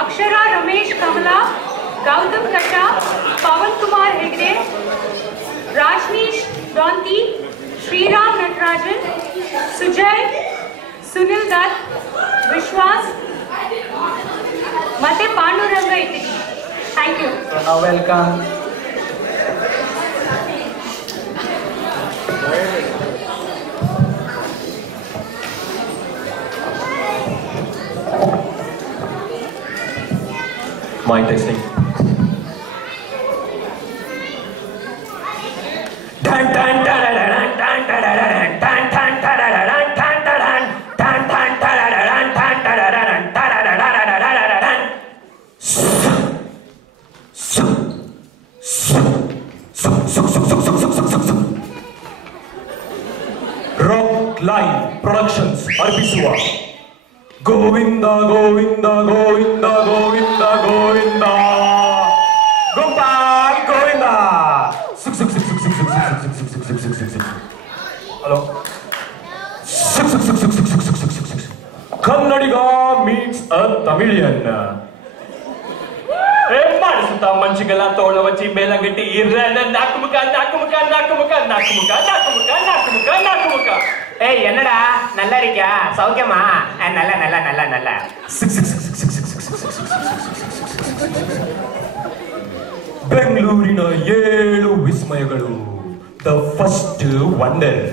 अक्षरा रमेश कमला, गौतम कटा, पवन कुमार हेगड़े, राजनीश डॉन्ती, श्रीराम नटराजन, सुजय, सुनील दत्त, विश्वास मते पांडुरंग इति. Thank you. Welcome. Mind testing. Rock Line Productions Arbisua. Govinda, Govinda, Govinda, Govinda, Govinda. Gopal, Govinda. Hello. Kannadiga meets a Tamilian. ಮಾಡಿಸುತ್ತಾ ಮಂಚಿಗೆಲ್ಲ ತೋಳ ವಚ್ಚಿ ಮೇಲಂಗಟ್ಟಿ ಇರ್ರ ನಾಲ್ಕು ಮುಖ ನಾಲ್ಕು ಮುಖ ನಾಲ್ಕು ಮುಖ ನಾಲ್ಕು ಮುಖ ನಾಲ್ಕು ಮುಖ ನಾಲ್ಕು ಮುಖ ನಾಲ್ಕು ಮುಖ. ஏய் என்னடா நல்லா இருக்கியா சௌக்கியமா? நல்ல நல்ல நல்ல நல்ல. ಬೆಂಗಳೂರಿನ 7 ವಿಸ್ಮಯಗಳು. The first wonder.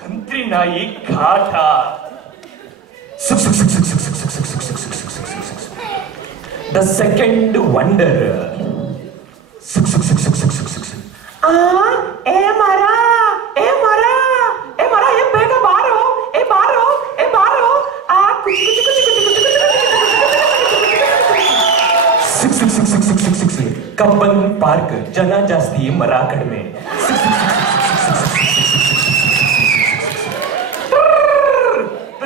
ಕಂತ್ರಿ ನಾಯಿ ಕಾಟ. The second wonder. ए मारा ए मारा ए मारा ये बेटा बारो ए बारो ए बारो आ कुछ कुछ कुछ कुछ ಕಬ್ಬನ್ ಪಾರ್ಕ್. ಜನ ಜಾಸ್ತಿ ಮರ ಕಡಿಮೆ.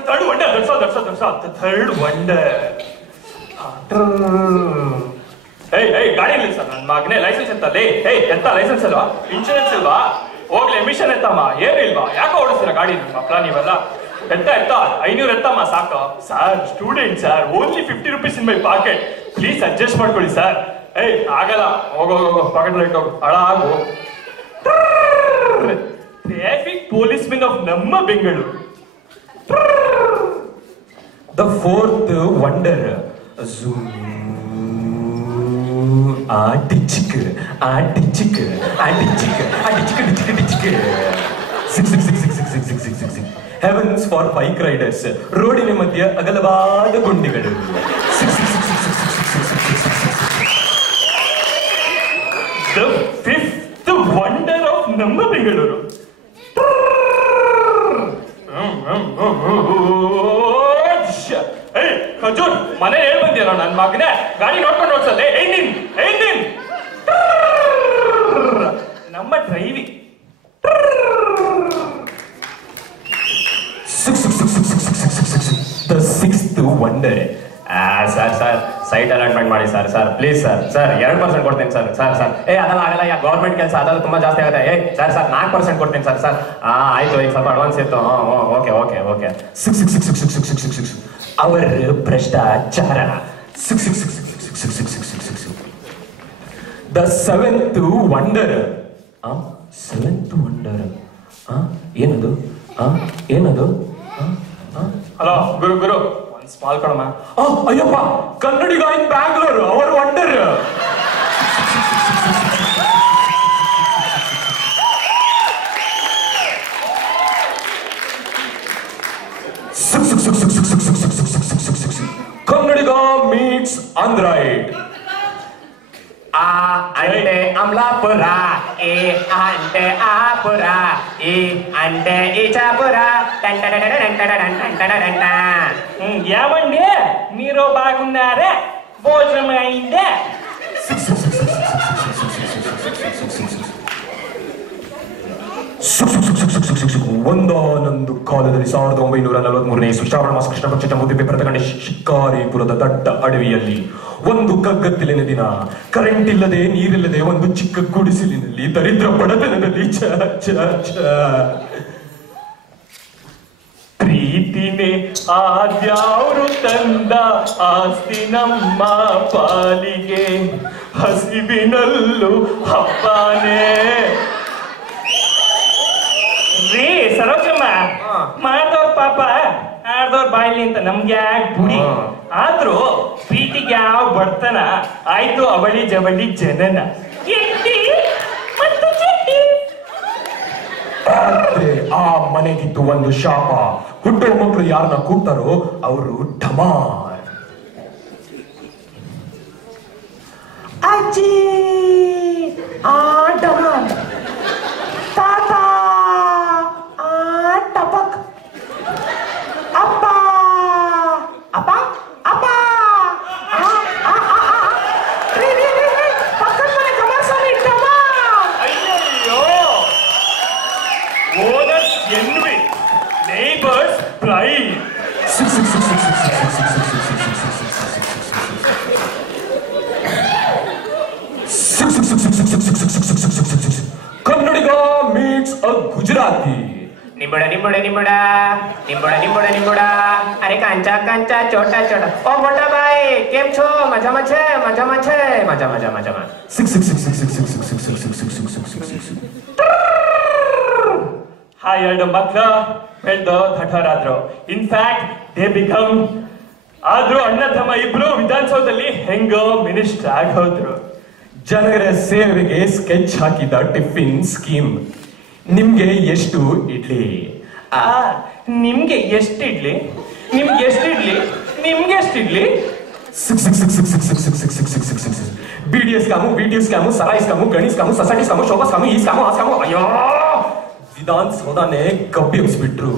Third wonder. The third wonder. ಗಾಡಿ ನಿಲ್ಸ ನನ್ನ ಮಗನೇ. ಲೈಸೆನ್ಸ್ ಎಂತಲ್ಲಿ? ಎಂತ ಲೈಸೆನ್ಸ್ ಅಲ್ವಾ? ಇನ್ಶೂರೆನ್ಸ್ ಇಲ್ವಾ? ಹೋಗ್ಲಿ ಎಮಿಷನ್ ಎತ್ತಮ್ಮ. ಏನಿಲ್ವಾ? ಯಾಕೆ ಓಡಿಸ್ತೀರ ಗಾಡಿ ಮಕ್ಕಳ ನೀವೆಲ್ಲ? ಎಂತ 500 ಎತ್ತಮ್ಮ ಸಾಕು. Sir student sir, only 50 rupees in my pocket. Please adjust ಮಾಡ್ಕೊಳ್ಳಿ ಸರ್. ಆಗಲ್ಲ. ಹೋಗೋ ಪಾಕೆಟ್ ಲೈಟ್ ಹೋಗು ಹಾಳಾಗು. ಟ್ರಾಫಿಕ್ ಪೊಲೀಸ್ ಮೆನ್ ಆಫ್ ನಮ್ಮ Bengaluru. The fourth wonder. Heavens for bike riders. ರೋಡಿನ ಮಧ್ಯ ಅಗಲವಾದ ಗುಂಡಿಗಳು. The fifth wonder of ನಮ್ಮ ಬೆಂಗಳೂರು. ಖಜೂರ್ ಮನೆ ಹೇಳ್ ಬಂದಿರೋ ನನ್ನ ಮಗನೇ. ಗಾಡಿ ನೋಡ್ಕೊಂಡು ಓಡಿಸಲ್ಲೇ. ನಮ್ಮ driving. The sixth wonder. Sir site allotment ಮಾಡಿ ಸರ್. ಪ್ಲೀಸ್ ಸರ್ 2% ಕೊಡ್ತೀನಿ ಸರ್. ಅದೆಲ್ಲ ಆಗಲ್ಲ. ಗೌರ್ಮೆಂಟ್ ಕೆಲಸ ಅದೆಲ್ಲ ತುಂಬಾ ಜಾಸ್ತಿ ಆಗುತ್ತೆ. ಸರ್ 4% ಕೊಡ್ತೀನಿ ಸರ್. ಆಯ್ತು, ಈಗ ಸ್ವಲ್ಪ ಅಡ್ವಾನ್ಸ್ ಇತ್ತು. ಓಕೆ. ಅವರ ಭ್ರಷ್ಟಾಚಾರ. The seventh wonder. Seventh wonder. ಏನದು? ಹಲೋ ಗುರು ಒಂದ್ ಸ್ಮಾಲ್ ಕೊಡಮ್ಮ. ಅಯ್ಯಪ್ಪ, Kannadiga in Bangalore. Our wonder. Kannadiga meets Android. ಆ అంటే అమలాపుర, ఏ అంటే ఆపుర, ఈ అంటే ఈచాపుర. ఏమండి మీరు బాగున్నారే? భోజనం అయిందే? ಒಂದಾನೊಂದು ಕಾಲದಲ್ಲಿ 1943ನೇ ಶ್ರಾವಣ ಮಾಸ ಕೃಷ್ಣ ಪಕ್ಷ ಜಂಬೂದ್ವೀಪ ಪ್ರತಗಂಡ ಶಿಕಾರಿಪುರದ ದಟ್ಟ ಅಡವಿಯಲ್ಲಿ ಒಂದು ಕಗ್ಗತ್ತಿಲಿನ ದಿನ, ಕರೆಂಟ್ ಇಲ್ಲದೆ ನೀರಿಲ್ಲದೆ ಒಂದು ಚಿಕ್ಕ ಗುಡಿಸಲಿನಲ್ಲಿ ದರಿದ್ರ ಬಡತನದಲ್ಲಿ ಛ ಛ ಛ. ಪ್ರೀತಿನೇ ಆದ್ಯಾವ್ರು ತಂದ ಆಸ್ತಿ ನಮ್ಮ ಪಾಲಿಗೆ, ಹಸಿವಿನಲ್ಲೂ ಹಬ್ಬನೇ. ರೀ ಸರೋಜಮ್ಮ, ಮಾಡ್ದವ್ರ ಪಾಪ ಆಡ್ದವ್ರ ಬಾಯ್ಲಿ ಅಂತ ನಮ್ಗೆ ಯಾಕೆ ಬುಡಿ. ಆದ್ರೂ ಪ್ರೀತಿಗೆ ಯಾವ ಬರ್ತನ ಆಯ್ತು ಅವಳಿ ಜವಳಿ ಜನನ. ಎಟ್ಟಿ ಮತ್ತು ಚಟ್ಟಿ. ಆದ್ರೆ ಆ ಮನೆಗಿದ್ದು ಒಂದು ಶಾಪ. ಹುಟ್ಟೋ ಮಕ್ಕಳು ಯಾರನ್ನ ಕೂಗ್ತಾರೋ ಅವರು ಢಮಾರ್. ಅಜ್ಜಿ ಆ ಡಮಾರ್, ತಾತ ಆ ಟಪಕ್, ಅಪ್ಪ ಅಪ್ಪ ಅಪ್ಪ ಪಕ್ಕದ ಮನೆ ಕುಮಾರಸ್ವಾಮಿ ಡಮಾರ್. ಅಯ್ಯಯ್ಯೋ, ಓನರ್ಸ್ ಎನ್ವಿ, ನೇಬರ್ಸ್ ಪ್ರೈಡ್. ಕನ್ನಡಿಗ ಮೀಟ್ಸ್ ಅ ಗುಜರಾತಿ. निबड़ा निबड़ा निबड़ा निबड़ा निबड़ा निबड़ा अरे कांचा कांचा छोटा छोटा ओ मोटा भाई केम छो मजा मचे मजा मचे मजा मजा मजा मजा ಹಾಯ್ ಎರಡು ಮಕ್ಕಳ ಬೆಳ್ದು ಥಠರಾದ್ರು. In fact they become. ಆದ್ರೂ ಅಣ್ಣ ತಮ್ಮ ಇಬ್ರು ವಿಧಾನಸೌಧದಲ್ಲಿ ಹೆಂಗೋ ಮಿನಿಸ್ಟರ್ ಆಗೋದ್ರು. ಜನರ ಸೇವೆಗೆ ಸ್ಕೆಚ್ ಹಾಕಿದ ಟಿಫಿನ್ ಸ್ಕೀಮ್. ನಿಮ್ಗೆ ಎಷ್ಟು ಇಡ್ಲಿ? ನಿಮ್ಗೆ ಎಷ್ಟು ಇಡ್ಲಿ? ನಿಮ್ಗೆ ಎಷ್ಟು ಇಡ್ಲಿ? ನಿಮ್ಗೆ ಎಷ್ಟು ಇಡ್ಲಿ? BDS ಕಾಮು, BTS ಕಾಮು, ಸರಾಯಿಸ್ ಕಾಮು, ಗಣೇಶ್ ಕಾಮು, ಸೊಸೈಟೀಸ್ ಕಾಮು, ಶೋಭಾಸ್ ಕಾಮು, ಈಸ್ ಕಾಮು, ಆಸ್ ಕಾಮು. ಅಯ್ಯೋ, ವಿಧಾನಸೌಧನೇ ಗಬ್ಬಿಸ್ಬಿಟ್ರು.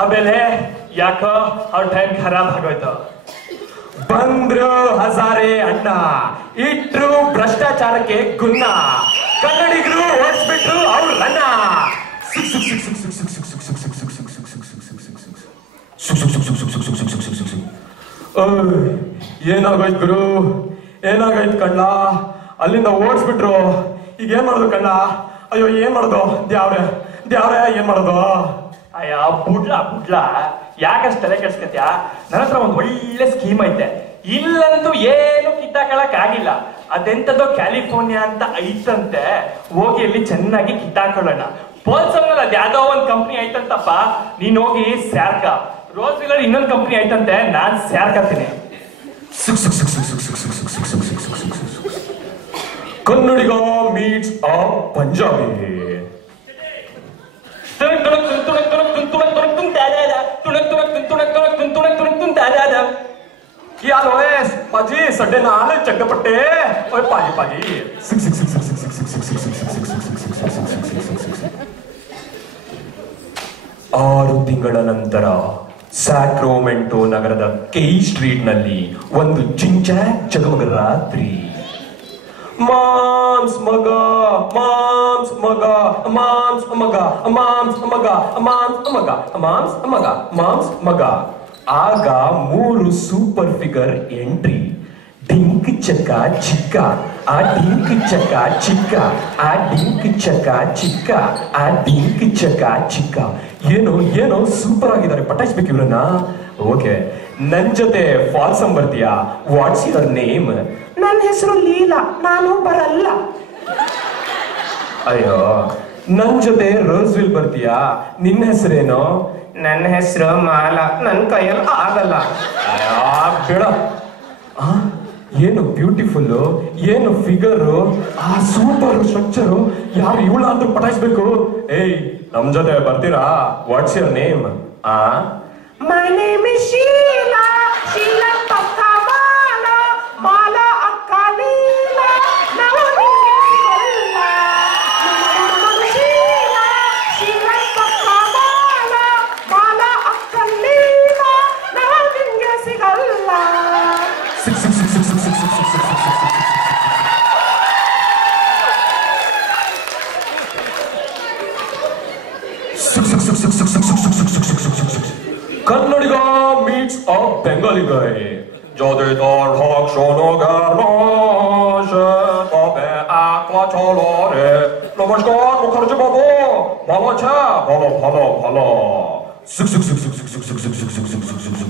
ಆಮೇಲೆ ಯಾಕೋ ಅವ್ರ ಟೈಮ್ ಖರಾಬ್ ಆಗೋಯ್ತು. ಬಂದ್ರು ಹಜಾರೆ ಅಣ್ಣ, ಇಟ್ರು ಭ್ರಷ್ಟಾಚಾರಕ್ಕೆ ಗುನ್ನ, ಕನ್ನಡಿಗರು ಓಡಿಸ್ಬಿಟ್ರು ಅವ್ರನ್ನ. ಏನಾಗೋಯ್ತು ಗುರು, ಏನಾಗೋಯ್ತು ಕಣ್ಣ? ಅಲ್ಲಿಂದ ಓಡಿಸ್ಬಿಟ್ರು, ಈಗ ಏನ್ ಮಾಡೋದು ಕಣ್ಣ? ಅಯ್ಯೋ ಏನ್ ಮಾಡೋದು ದ್ಯಾವ್ರೆ ದ್ಯಾವ್ರೆ, ಏನ್ ಮಾಡೋದು? ಅಯ್ಯ ಬುಡ್ಲಾ ಯಾಕಷ್ಟು ತಲೆ ಕೆಡ್ಸ್ಕತ್ಯ? ನನ್ನ ಹತ್ರ ಒಂದು ಒಳ್ಳೆ ಸ್ಕೀಮ್ ಐತೆ. ಇಲ್ಲಂತೂ ಏನು ಕಿತ್ತಾಕಳಕ್ ಆಗಿಲ್ಲ. ಅದೆಂತದೋ ಕ್ಯಾಲಿಫೋರ್ನಿಯಾ ಅಂತ ಐತಂತೆ. ಹೋಗಿ ಅಲ್ಲಿ ಚೆನ್ನಾಗಿ ಕಿತ್ತಾಕೊಳ್ಳೋಣ. ಪೋಲ್ಸಮ್ನಲ್ಲಿ ಅದ್ ಯಾವ್ದೋ ಒಂದ್ ಕಂಪ್ನಿ ಐತಂತಪ್ಪ, ನೀನ್ ಹೋಗಿ ಸ್ಯಾರ್ಕ. ರೋಸ್ ವಿಲ್ಲರ್ ಇನ್ನೊಂದು ಕಂಪ್ನಿ ಐತಂತೆ, ನಾನ್ ಸ್ಯಾರ್ಕತ್ತೀನಿ. ಕನ್ನಡಿಗ ಮೀಟ್ಸ್ ಅ ಪಂಜಾಬಿ. यार ओए पाजी सड्डे नाल चड्डपट्टे ओए पाजी पाजी 6 ತಿಂಗಳ ನಂತರ ಸ್ಯಾಕ್ರೋಮೆಂಟೋ ನಗರದ ಕೈ ಸ್ಟ್ರೀಟ್ ನಲ್ಲಿ ಒಂದು ಚಿಂಚಾಕ್ ಜಗಮಗ ರಾತ್ರಿ. ಮಾಮ್ಸ್ ಮಗ ಮಾಮ್ಸ್ ಮಗ ಮಾಮ್ಸ್ ಮಗ ಮಾಮ್ಸ್ ಮಗ ಮಾಮ್ಸ್ ಮಗ ಮಾಮ್ಸ್ ಮಗ ಮಾಮ್ಸ್ ಮಗ. ಆಗ 3 ಸೂಪರ್ ಫಿಗರ್ ಎಂಟ್ರಿ. ಡಿಂಕ್ ಚಕ ಚಿಕ್ಕ, ಆ ಡಿಂಕ್ ಚಕ ಚಿಕ್ಕ, ಆ ಡಿಂಕ್ ಚಕ ಚಿಕ್ಕ, ಆ ಡಿಂಕ್ ಚಕ ಚಿಕ್ಕ. ಏನೋ ಏನೋ ಸೂಪರ್ ಆಗಿದ್ದಾರೆ, ಪಟಾಯಿಸ್ಬೇಕು ಇವ್ರನ್ನ. ಓಕೆ, ನನ್ ಜೊತೆ ಫಾಲ್ಸಮ್ ಬರ್ತೀಯಾ? What's your name? ನನ್ನ ಹೆಸರು ಲೀಲಾ, ನಾನು ಬರಲ್ಲ. ಅಯ್ಯೋ, ನನ್ ಜೊತೆ ರೋಸ್ವಿಲ್ ಬರ್ತೀಯಾ? ನಿನ್ನ ಹೆಸರೇನೋ? ನನ್ನ ಹೆಸರು ಮಾಲಾ, ನನ್ನ ಕೈಯಲ್ಲಿ ಆಗಲ್ಲ. ಬೇಡ. ಏನು ಬ್ಯೂಟಿಫುಲ್, ಏನು ಫಿಗರು, ಆ ಸೂಪರ್ ಸ್ಟ್ರಕ್ಚರು. ಯಾರು ಇವಳ ಅಂತ ಪಟಾಯಿಸ್ಬೇಕು. ಏಯ್, ನಮ್ ಜೊತೆ ಬರ್ತೀರಾ? What's your name? My name is Sheela, Sheela ಪಕ್ಕ ಮಾಲಾ, ಮಾಲಾ ಅಕ್ಕ ಲೀಲಾ, ನಾವು ನಿಮಗೆ ಸಿಗಲ್ಲ. ಶೀಲಾ, ಶೀಲಾ ಪಕ್ಕ ಮಾಲಾ, ಮಾಲಾ ಅಕ್ಕ ಲೀಲಾ, ನಾವು ನಿಮಗೆ ಸಿಗಲ್ಲ. ಕನ್ನಡಿಗ ಮೀಟ್ಸ್ ಅ ಬೆಂಗಾಲಿ ಗೈ. যদি তোর হক শোনো গেল তবে একলা চলো রে। নমস্কার মুখার্জি বাবু, ভালো আছে? ভালো ভালো ভালো। সুখ সুখ সুখ সুখ সুখ সুখ সুখ সুখ সুখ সুখ সুখ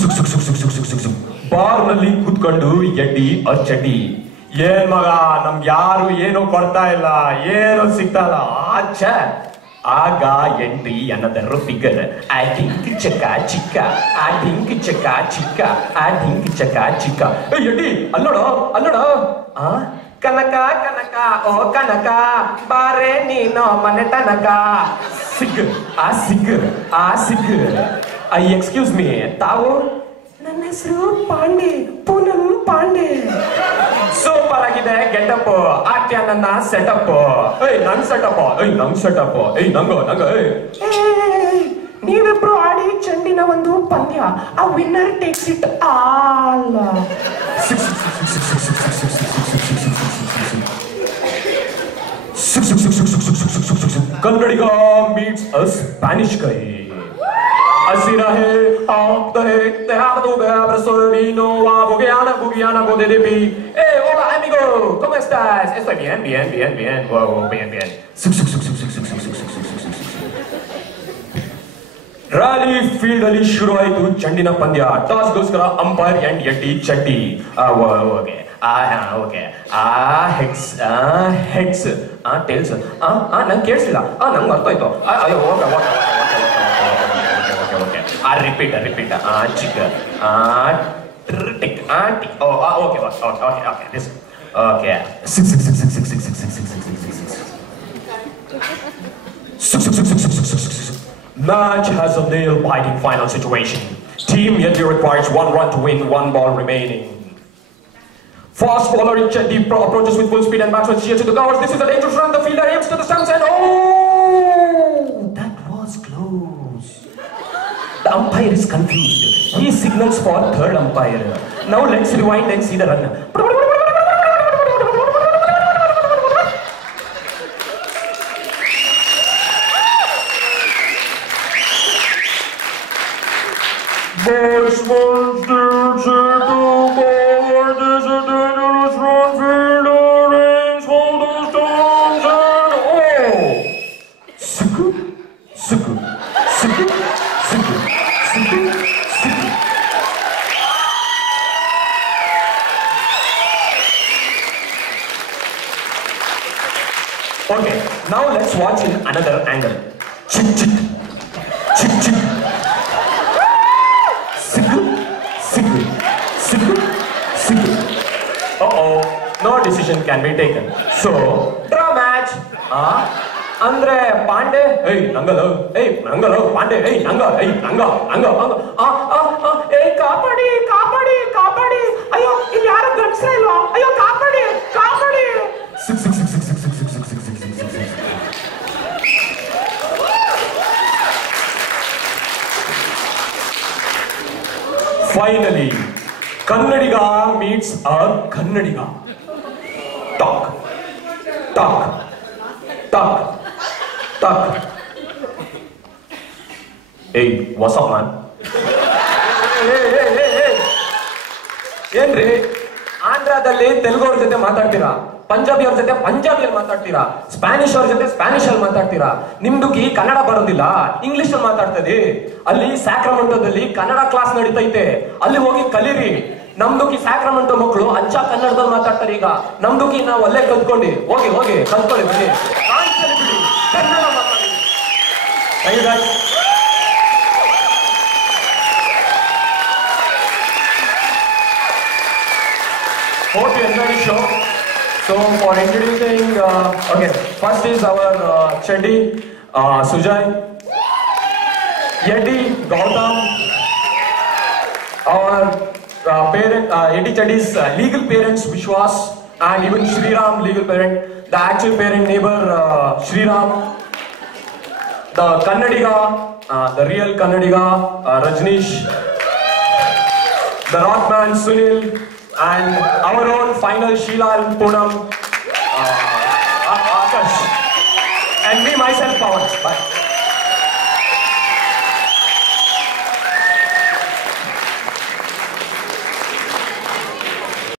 সুখ সুখ সুখ সুখ সুখ ಬಾರ್ನಲ್ಲಿ ಕೂತ್ಕೊಂಡು ಎಡ್ಡಿ ಅಚ್ಚಡ್ಡಿ, ಏನ್ ಮಗ ನಮ್ಗೆ ಯಾರು ಏನು ಕೊಡ್ತಾ ಇಲ್ಲ, ಏನು ಸಿಗ್ತಾ ಇಲ್ಲ. ಆಚ ಆಗ ಎಂಟ್ರಿ ಅನ್ನದರ ಫಿಗರ್ ಆ ಡಿಂಕ್ ಚಕ ಚಿಕ್ಕ, ಆ ಡಿಂಕ್ ಚಕ ಚಿಕ್ಕ, ಆ ಡಿಂಕ್ ಚಕ ಚಿಕ್ಕ. ಎಡ್ಡಿ ಅಲ್ಲೋಡೋ ಅಲ್ಲೋಡೋ. ಆ ಕನಕ ಕನಕ ಓ ಕನಕ ಬಾರೆ ನೀನು ಮನೆ ತನಕ. ಸಿಗ್ ಆ ಸಿಗ್ ಆ ಸಿಗ್. ಎಕ್ಸ್ಕ್ಯೂಸ್ ಮೀ, ತಾವು? ನನ್ನ ಹೆಸರು ಪಾಂಡೆ, ಪೂನಂ ಪಾಂಡೆ. ಸೂಪರ್ ಆಗಿದೆ ಗೆಟಪ್, ಆಟ್ಯ ನನ್ನ ಸೆಟಪ್. ಏಯ್ ನಂಗ್ ಸೆಟಪ್, ಏಯ್ ನಂಗ್ ಸೆಟಪ್, ಏಯ್ ನಂಗ ನಂಗ. ನೀವಿಬ್ರು ಆಡಿ ಚೆಂಡಿನ ಒಂದು ಪಂದ್ಯ, ಆ winner takes it all. Kannadiga meets a Spanish Guy. Así rahe, aaptahe, teado de abrasolino, abogeana, bugiana, bode de pi. Hola amigo, ¿cómo estás? Estoy bien, bien, bien, bien. Wow, bien, bien. ರಾಲಿ field ಅಲ್ಲಿ ಶುರು ಆಯಿತು ಚೆಂಡಿನ ಪಂದ್ಯ. Toss ಗೋಸ್ಕರ umpire and ಎಡ್ಡಿ ಚಡ್ಡಿ. Okay okay. Heads heads tails. ನಂಗೆ ಕೇಳಿಸಿಲ್ಲ, ನಂಗೆ ಅರ್ಥ ಆಯ್ತು. ಅಯ್ಯೋ okay okay okay. Repeat repeat. ಚಿಕ್ಕ tick tick. Okay okay okay okay this okay. Match has a nail-biting final situation. Team Yeti requires 1 run to win, 1 ball remaining. Fast bowler Chetty approaches with full speed and batsman shears to the covers. This is a dangerous run. The fielder aims to the stumps and that was close. The umpire is confused. He signals for third umpire. Now let's rewind and see the run. Batsman steers it to forward. This is a dangerous run. Fielder aims for the stumps and Suku, suku, suku, suku, suku, suku. Okay, now let's watch in another angle. Chick, chick, chick, chick. No decision can be taken. So, draw match. Andre Pandey. Hey, Nangalo. Hey, Nangalo. Pandey. Hey, Nanga. Hey, Nanga. Nanga. Hey, Kapadi. Kapadi. Kapadi. Ayo, ಇಲ್ಲಿ ಯಾರು ಗಂಡಸ್ರೇ ಇಲ್ವಾ? ಅಯ್ಯೋ, ಕಾಪಾಡಿ. ಕಾಪಾಡಿ. 6 6 6 6 6 6 6 6 6 6 6. Finally, Kannadiga meets a Kannadiga. Talk, talk, talk, talk. Hey, what's up, man? Hey. ಏನ್ರಿ, ಆಂಧ್ರದಲ್ಲಿ ತೆಲುಗು ಅವ್ರ ಜೊತೆ ಮಾತಾಡ್ತೀರಾ, ಪಂಜಾಬಿ ಅವ್ರ ಜೊತೆ ಪಂಜಾಬಿಯಲ್ಲಿ ಮಾತಾಡ್ತೀರಾ, ಸ್ಪ್ಯಾನಿಷ್ ಅವ್ರ ಜೊತೆ ಸ್ಪ್ಯಾನಿಷ್ ಅಲ್ಲಿ ಮಾತಾಡ್ತೀರಾ. ನಿಮ್ದುಕಿ ಕನ್ನಡ ಬರೋದಿಲ್ಲ, ಇಂಗ್ಲಿಷ್ ಅಲ್ಲಿ ಮಾತಾಡ್ತದೆ. ಅಲ್ಲಿ ಸ್ಯಾಕ್ರಮೆಂಟೋದಲ್ಲಿ ಕನ್ನಡ ಕ್ಲಾಸ್ ನಡೀತೈತೆ, ಅಲ್ಲಿ ಹೋಗಿ ಕಲೀರಿ. ನಮ್ದುಕಿ ಸ್ಯಾಕ್ರಮೆಂಟೋ ಮಕ್ಕಳು ಅಜ್ಜ ಕನ್ನಡದಲ್ಲಿ ಮಾತಾಡ್ತಾರೆ. ಈಗ ನಮ್ದುಕಿ ನಾವು ಅಲ್ಲೇ ಕಲ್ತ್ಕೊಂಡು ಹೋಗಿ ಹೋಗಿ ಕಲ್ತ್ಕೊಳ್ಳಿ ಬನ್ನಿ, ಬಿಡಿ, ಕನ್ನಡ ಮಾತಾಡಿ. Hope you enjoyed the show. So for introducing, okay, first is our Cheddi, Sujay, Yeti, Gautam, our parent, Yeti Cheddi's legal parents, Vishwas, and even Shriram, legal parent, the actual parent neighbor, Shriram, the Kannadiga, the real Kannadiga, Rajneesh, the Rockman, Sunil, and our own final Sheila and Poonam, Akash, and me myself, Pawan. Bye.